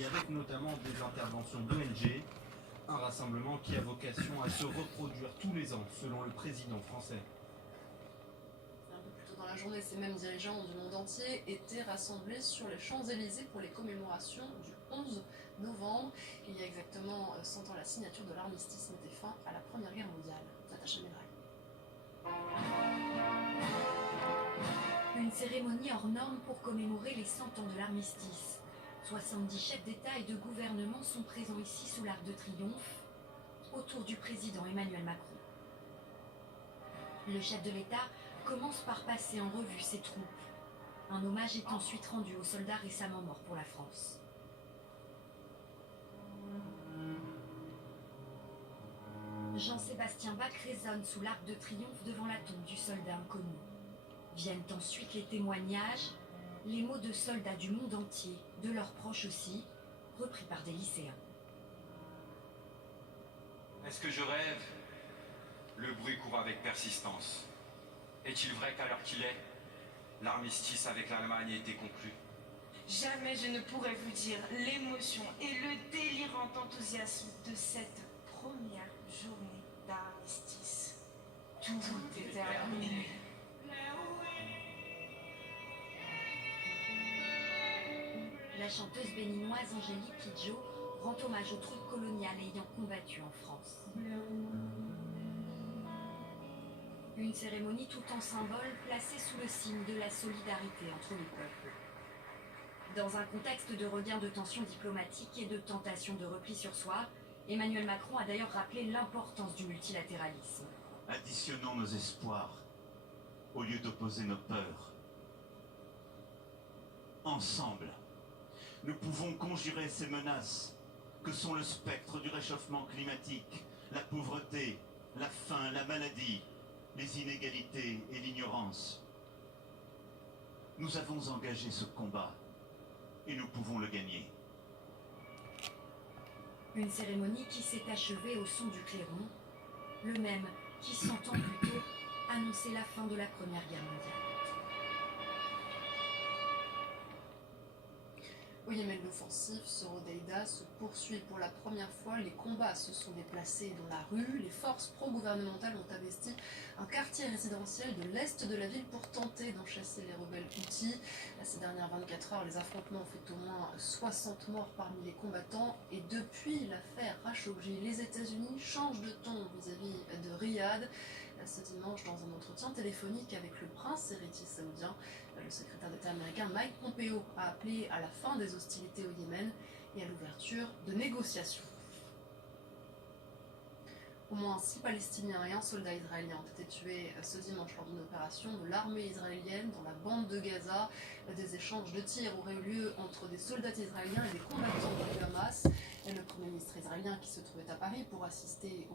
et avec notamment des interventions d'ONG, un rassemblement qui a vocation à se reproduire tous les ans, selon le président français. Un peu plus tôt dans la journée, ces mêmes dirigeants du monde entier étaient rassemblés sur les Champs-Élysées pour les commémorations du 11 novembre. Il y a exactement 100 ans, la signature de l'armistice mettait fin à la Première Guerre mondiale. Natacha Médrail. Une cérémonie hors norme pour commémorer les 100 ans de l'armistice. 70 chefs d'État et de gouvernement sont présents ici sous l'Arc de Triomphe, autour du président Emmanuel Macron. Le chef de l'État commence par passer en revue ses troupes. Un hommage est ensuite rendu aux soldats récemment morts pour la France. Jean-Sébastien Bach résonne sous l'Arc de Triomphe devant la tombe du soldat inconnu. Viennent ensuite les témoignages, les mots de soldats du monde entier, de leurs proches aussi, repris par des lycéens. Est-ce que je rêve? Le bruit court avec persistance. Est-il vrai qu'à l'heure qu'il est, l'armistice avec l'Allemagne a été conclu? Jamais je ne pourrais vous dire l'émotion et le délirant enthousiasme de cette première journée d'armistice. Tout est terminé. La chanteuse béninoise Angélique Kidjo rend hommage aux troupes coloniales ayant combattu en France. Une cérémonie tout en symbole placée sous le signe de la solidarité entre les peuples. Dans un contexte de regain de tensions diplomatiques et de tentation de repli sur soi, Emmanuel Macron a d'ailleurs rappelé l'importance du multilatéralisme. Additionnons nos espoirs au lieu d'opposer nos peurs. Ensemble, nous pouvons conjurer ces menaces que sont le spectre du réchauffement climatique, la pauvreté, la faim, la maladie, les inégalités et l'ignorance. Nous avons engagé ce combat et nous pouvons le gagner. Une cérémonie qui s'est achevée au son du clairon, le même qui, 100 ans plus tôt, annonçait la fin de la Première Guerre mondiale. Au Yémen, l'offensive sur Hodeïda se poursuit pour la première fois. Les combats se sont déplacés dans la rue. Les forces pro-gouvernementales ont investi un quartier résidentiel de l'est de la ville pour tenter d'en chasser les rebelles houthis. Ces dernières 24 heures, les affrontements ont fait au moins 60 morts parmi les combattants. Et depuis l'affaire Khashoggi, les États-Unis changent de ton vis-à-vis de Riyad. Ce dimanche, dans un entretien téléphonique avec le prince héritier saoudien, le secrétaire d'État américain Mike Pompeo a appelé à la fin des hostilités au Yémen et à l'ouverture de négociations. Au moins 6 Palestiniens et un soldat israélien ont été tués ce dimanche lors d'une opération de l'armée israélienne dans la bande de Gaza. Des échanges de tirs auraient eu lieu entre des soldats israéliens et des combattants du Hamas. Le Premier ministre israélien, qui se trouvait à Paris pour assister au